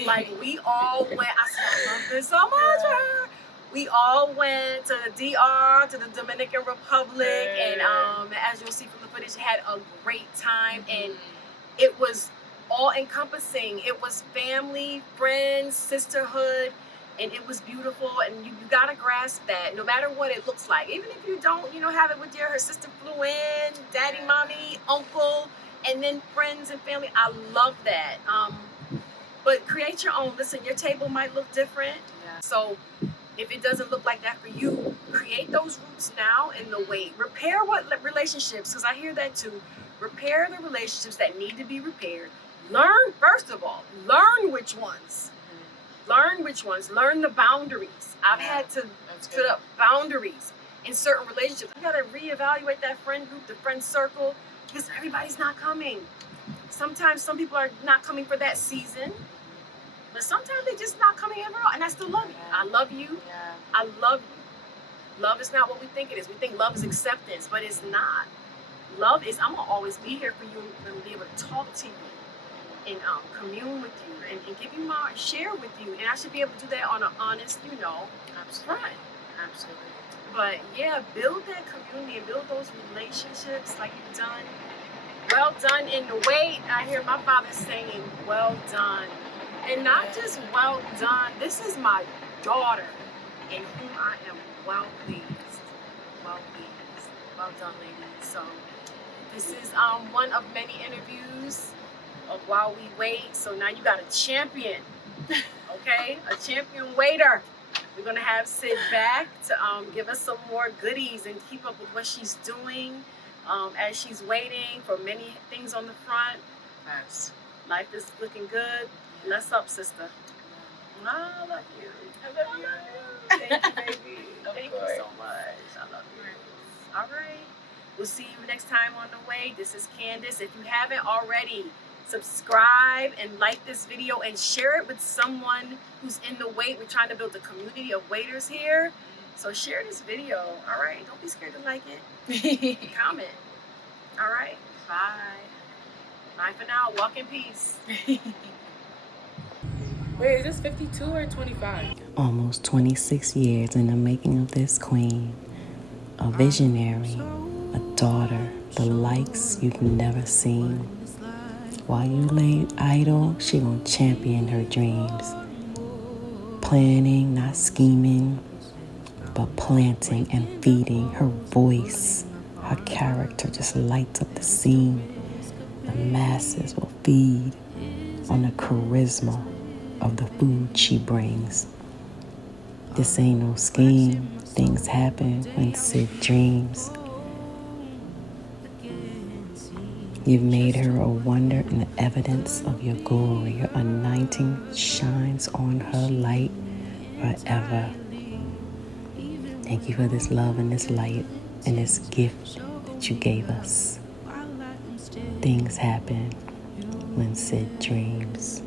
like, we all went. I said, I love this so much for her. We all went to the DR, to the Dominican Republic, and as you'll see from the footage, had a great time, and it was all encompassing. It was family, friends, sisterhood, and it was beautiful. And you gotta grasp that, no matter what it looks like. Even if you don't, have it with her sister flew in, daddy, mommy, uncle, and then friends and family. I love that. But create your own. Listen, your table might look different. Yeah. So if it doesn't look like that for you, create those roots now in the wait. Repair what relationships, because I hear that too. Repair the relationships that need to be repaired. Learn, first of all, learn which ones. Learn which ones. Learn the boundaries. I've had to put up boundaries in certain relationships. You got to reevaluate that friend group, the friend circle, because everybody's not coming. Sometimes some people are not coming for that season. But sometimes they're just not coming ever, and I still love you. I love you. Yeah. I love you. Love is not what we think it is. We think love is acceptance, but it's not. Love is, I'm going to always be here for you and be able to talk to you and commune with you and give you share with you. And I should be able to do that on an honest, front. Absolutely. But yeah, build that community and build those relationships like you've done. Well done in the wait. I hear my father saying, well done. And not just well done. This is my daughter in whom I am well pleased. Well pleased. Well done, ladies. So this is one of many interviews of While We Wait. So now you got a champion, okay? A champion waiter. We're gonna have Cyd back to give us some more goodies and keep up with what she's doing as she's waiting for many things on the front. Yes. Life is looking good. Bless up, sister. I love you. I love you. Thank you, baby. Thank you course. so much. I love you. All right. We'll see you next time on The Way. This is Candace. If you haven't already, subscribe and like this video and share it with someone who's in the wait. We're trying to build a community of waiters here. So share this video. All right. Don't be scared to like it. Comment. All right. Bye. Bye for now. Walk in peace. Wait, is this 52 or 25? Almost 26 years in the making of this queen. A visionary, a daughter, the likes you've never seen. While you lay idle, she gon' champion her dreams. Planning, not scheming, but planting and feeding. Her voice, her character just lights up the scene. The masses will feed on the charisma of the food she brings. This ain't no scheme. Things happen when Cyd dreams. You've made her a wonder and the evidence of your glory. Your anointing shines on her light forever. Thank you for this love and this light and this gift that you gave us. Things happen when Cyd dreams.